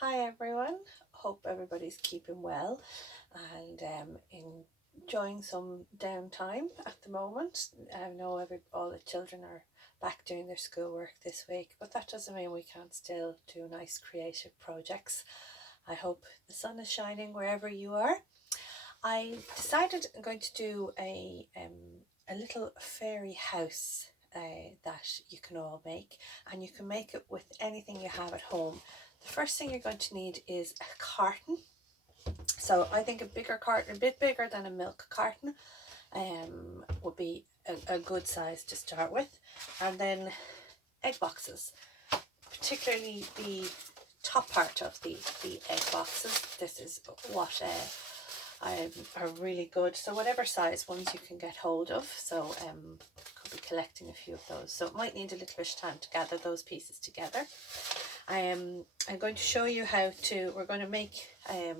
Hi everyone, hope everybody's keeping well and enjoying some downtime at the moment. I know all the children are back doing their schoolwork this week, but that doesn't mean we can't still do nice creative projects. I hope the sun is shining wherever you are. I decided I'm going to do a little fairy house that you can all make, and you can make it with anything you have at home. The first thing you're going to need is a carton. So I think a bigger carton, a bit bigger than a milk carton, would be a good size to start with. And then egg boxes, particularly the top part of the egg boxes. This is what are really good. So whatever size ones you can get hold of. So could be collecting a few of those. So it might need a little bit of time to gather those pieces together. I'm going to show you how to, we're going to make a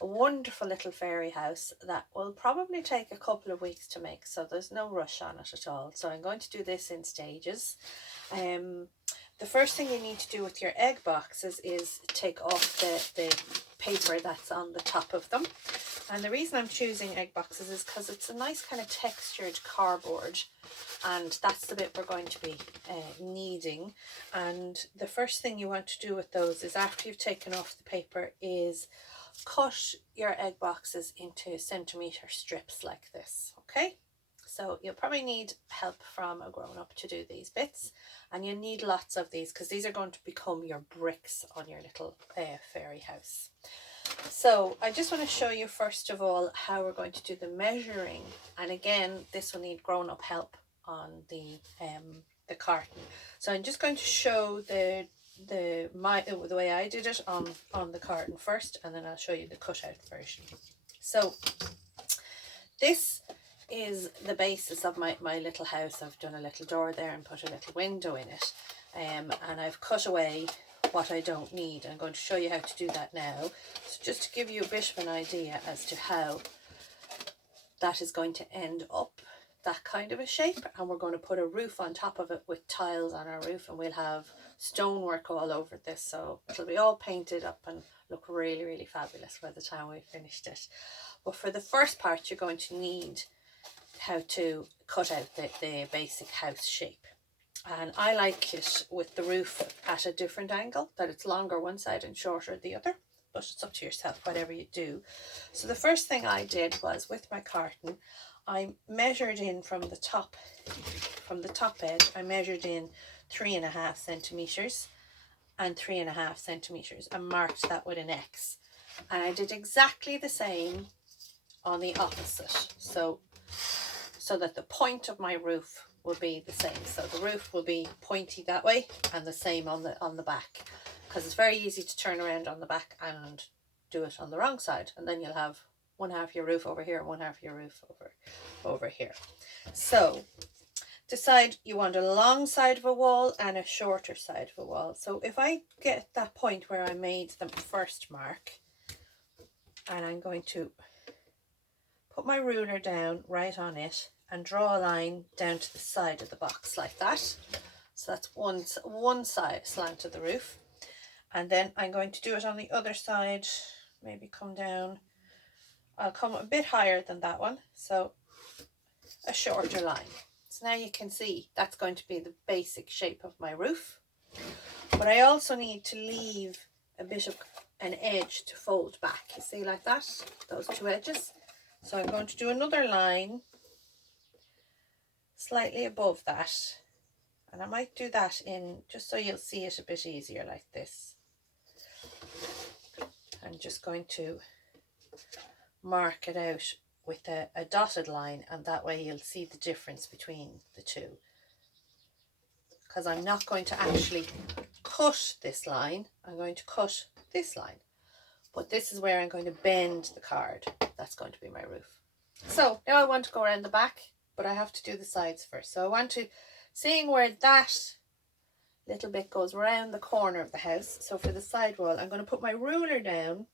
wonderful little fairy house that will probably take a couple of weeks to make, so there's no rush on it at all. So I'm going to do this in stages. The first thing you need to do with your egg boxes is take off the paper that's on the top of them. And the reason I'm choosing egg boxes is because it's a nice kind of textured cardboard, and that's the bit we're going to be needing. And the first thing you want to do with those is, after you've taken off the paper, is cut your egg boxes into centimetre strips like this, okay? So you'll probably need help from a grown-up to do these bits, and you need lots of these because these are going to become your bricks on your little fairy house. So I just want to show you first of all how we're going to do the measuring, and again this will need grown-up help on the carton. So I'm just going to show the way I did it on the carton first, and then I'll show you the cutout version. So this is the basis of my little house. I've done a little door there and put a little window in it, and I've cut away what I don't need. I'm going to show you how to do that now. So just to give you a bit of an idea as to how that is going to end up, that kind of a shape, and we're going to put a roof on top of it with tiles on our roof, and we'll have stonework all over this, so it'll be all painted up and look really, really fabulous by the time we've finished it. But for the first part, you're going to need how to cut out the basic house shape. And I like it with the roof at a different angle, that it's longer one side and shorter the other, but it's up to yourself, whatever you do. So the first thing I did was, with my carton, I measured in from the top edge, I measured in 3.5 centimeters and 3.5 centimeters and marked that with an X. And I did exactly the same on the opposite, so that the point of my roof will be the same. So the roof will be pointy that way, and the same on the back, because it's very easy to turn around on the back and do it on the wrong side, and then you'll have one half your roof over here and one half your roof over here. So decide you want a long side of a wall and a shorter side of a wall. So if I get that point where I made the first mark, and I'm going to put my ruler down right on it and draw a line down to the side of the box like that. So that's one side slant of the roof. And then I'm going to do it on the other side, maybe come down. I'll come a bit higher than that one, so a shorter line. So now you can see that's going to be the basic shape of my roof. But I also need to leave a bit of an edge to fold back, you see, like that, those two edges. So I'm going to do another line slightly above that, and I might do that in, just so you'll see it a bit easier, like this. I'm just going to mark it out with a dotted line, and that way you'll see the difference between the two, because I'm not going to actually cut this line, I'm going to cut this line, but this is where I'm going to bend the card. That's going to be my roof. So now I want to go around the back, but I have to do the sides first. So I want to, seeing where that little bit goes around the corner of the house, so for the side wall, I'm going to put my ruler down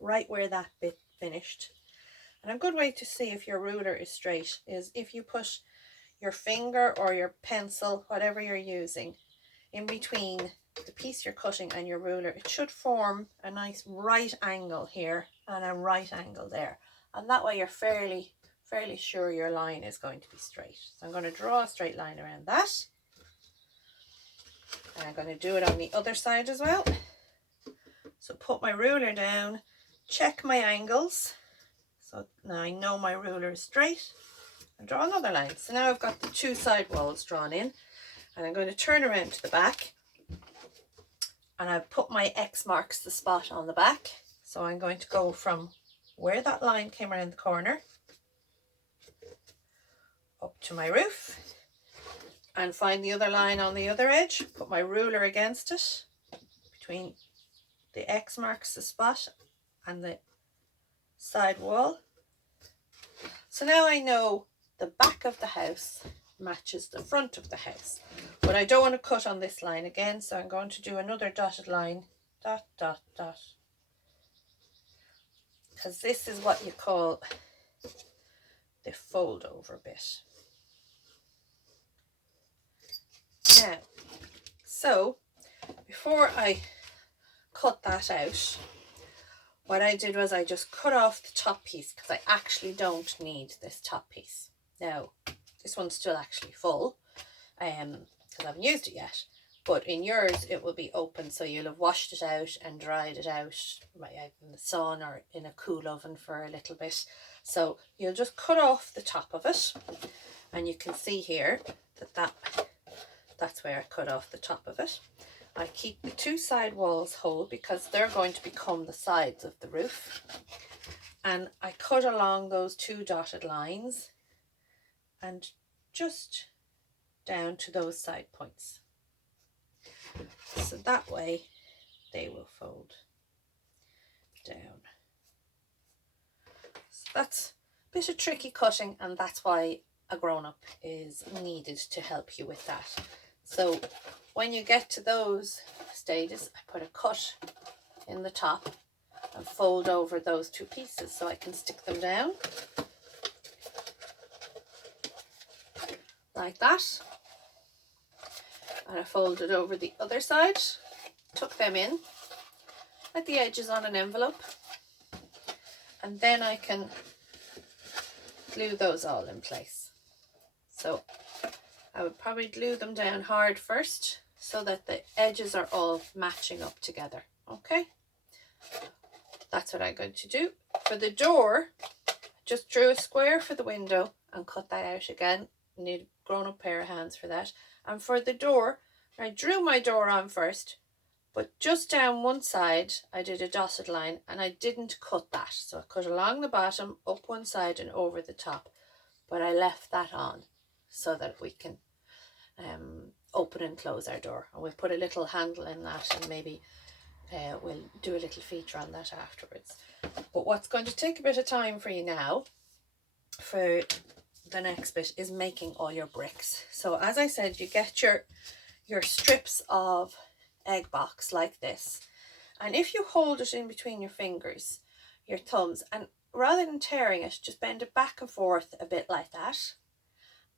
right where that bit finished. And a good way to see if your ruler is straight is if you put your finger or your pencil, whatever you're using, in between the piece you're cutting and your ruler, it should form a nice right angle here and a right angle there. And that way you're fairly sure your line is going to be straight. So I'm going to draw a straight line around that. And I'm going to do it on the other side as well. So put my ruler down, check my angles. So now I know my ruler is straight, and draw another line. So now I've got the two side walls drawn in, and I'm going to turn around to the back, and I've put my X marks the spot on the back. So I'm going to go from where that line came around the corner up to my roof, and find the other line on the other edge, put my ruler against it, between the X marks the spot and the side wall. So now I know the back of the house matches the front of the house, but I don't want to cut on this line again, so I'm going to do another dotted line, dot, dot, dot, because this is what you call the fold over bit. Now, so before I cut that out, what I did was I just cut off the top piece, because I actually don't need this top piece. Now, this one's still actually full, because I haven't used it yet, but in yours it will be open, so you'll have washed it out and dried it out in the sun or in a cool oven for a little bit. So you'll just cut off the top of it, and you can see here that's where I cut off the top of it. I keep the two side walls whole because they're going to become the sides of the roof, and I cut along those two dotted lines and just down to those side points, so that way they will fold down. So that's a bit of tricky cutting, and that's why a grown-up is needed to help you with that. So when you get to those stages, I put a cut in the top and fold over those two pieces so I can stick them down like that. And I folded over the other side, tuck them in at the edges on an envelope, and then I can glue those all in place. So I would probably glue them down hard first so that the edges are all matching up together. Okay, that's what I'm going to do. For the door, just drew a square for the window and cut that out again. You need a grown-up pair of hands for that. And for the door, I drew my door on first, but just down one side I did a dotted line, and I didn't cut that. So I cut along the bottom, up one side and over the top, but I left that on so that we can open and close our door. And we'll put a little handle in that, and maybe we'll do a little feature on that afterwards. But what's going to take a bit of time for you now for the next bit is making all your bricks. So as I said, you get your strips of egg box like this, and if you hold it in between your fingers, your thumbs, and rather than tearing it, just bend it back and forth a bit like that,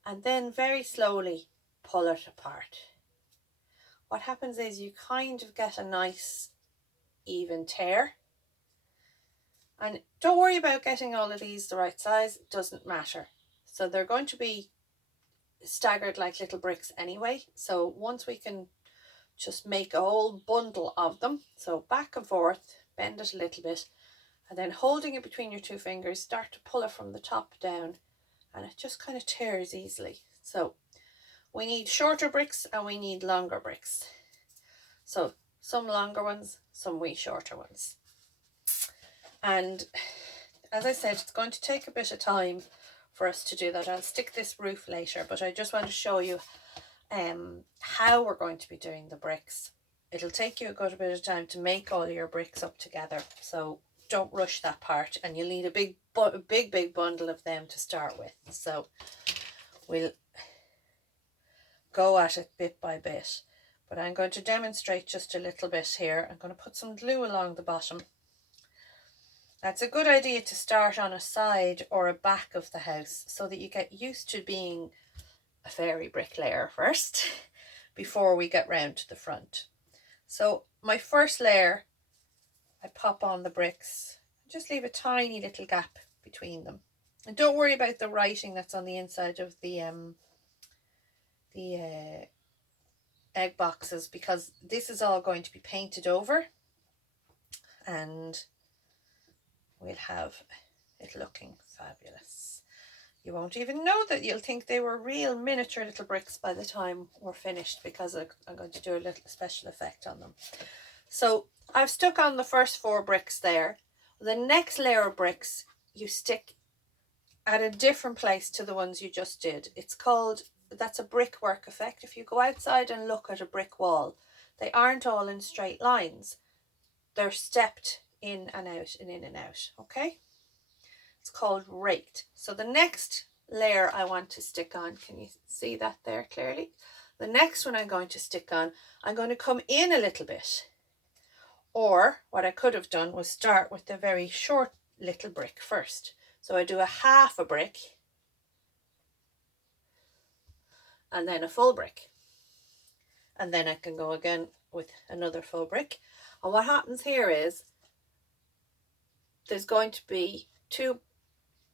and then very slowly pull it apart. What happens is you kind of get a nice even tear, and don't worry about getting all of these the right size, it doesn't matter. So they're going to be staggered like little bricks anyway, so once we can just make a whole bundle of them, so back and forth, bend it a little bit, and then holding it between your two fingers, start to pull it from the top down, and it just kind of tears easily. So we need shorter bricks and we need longer bricks, so some longer ones, some wee shorter ones. And as I said, it's going to take a bit of time for us to do that. I'll stick this roof later, but I just want to show you how we're going to be doing the bricks. It'll take you a good bit of time to make all your bricks up together, so don't rush that part, and you'll need a big bundle of them to start with. So we'll go at it bit by bit, but I'm going to demonstrate just a little bit here. I'm going to put some glue along the bottom. That's a good idea to start on a side or a back of the house so that you get used to being a fairy bricklayer first before we get round to the front. So my first layer, I pop on the bricks, just leave a tiny little gap between them. And don't worry about the writing that's on the inside of the egg boxes, because this is all going to be painted over and we'll have it looking fabulous. You won't even know that. You'll think they were real miniature little bricks by the time we're finished, because I'm going to do a little special effect on them. So I've stuck on the first 4 bricks there. The next layer of bricks you stick at a different place to the ones you just did. It's called, that's a brickwork effect. If you go outside and look at a brick wall, they aren't all in straight lines. They're stepped in and out and in and out, okay? It's called raked. So the next layer I want to stick on, can you see that there clearly? The next one I'm going to stick on, I'm going to come in a little bit. Or what I could have done was start with the very short little brick first. So I do a half a brick and then a full brick. And then I can go again with another full brick. And what happens here is there's going to be 2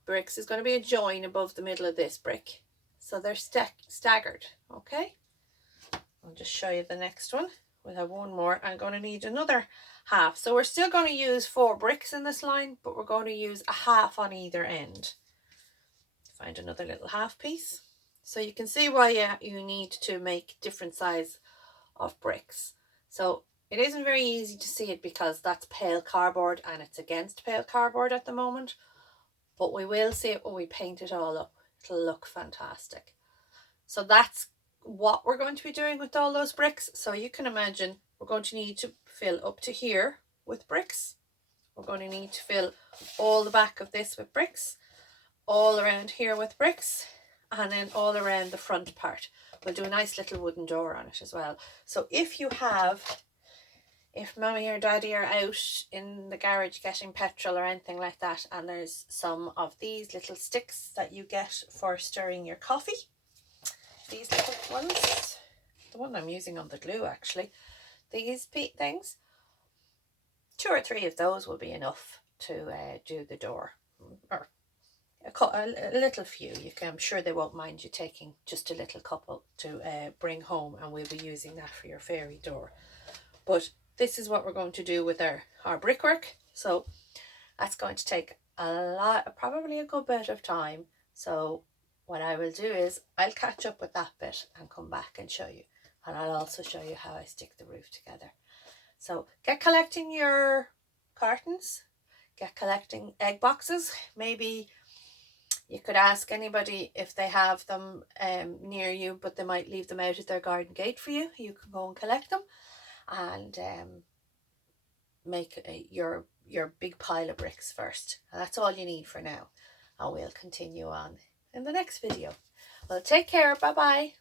bricks. There's going to be a join above the middle of this brick. So they're staggered, okay? I'll just show you the next one. We'll have one more. I'm going to need another half. So we're still going to use 4 bricks in this line, but we're going to use a half on either end. Find another little half piece. So you can see why you need to make different size of bricks. So it isn't very easy to see it because that's pale cardboard and it's against pale cardboard at the moment, but we will see it when we paint it all up. It'll look fantastic. So that's what we're going to be doing with all those bricks. So you can imagine we're going to need to fill up to here with bricks. We're going to need to fill all the back of this with bricks, all around here with bricks, and then all around the front part. We'll do a nice little wooden door on it as well. So if mommy or daddy are out in the garage getting petrol or anything like that, and there's some of these little sticks that you get for stirring your coffee, these little ones, the one I'm using on the glue actually, these things, 2 or 3 of those will be enough to do the door, or a little few. I'm sure they won't mind you taking just a little couple to bring home, and we'll be using that for your fairy door. But this is what we're going to do with our brickwork. So that's going to take probably a good bit of time. So what I will do is I'll catch up with that bit and come back and show you. And I'll also show you how I stick the roof together. So get collecting your cartons, get collecting egg boxes. Maybe you could ask anybody if they have them near you, but they might leave them out at their garden gate for you. You can go and collect them and make your big pile of bricks first. And that's all you need for now. And we'll continue on in the next video. Well, take care. Bye-bye.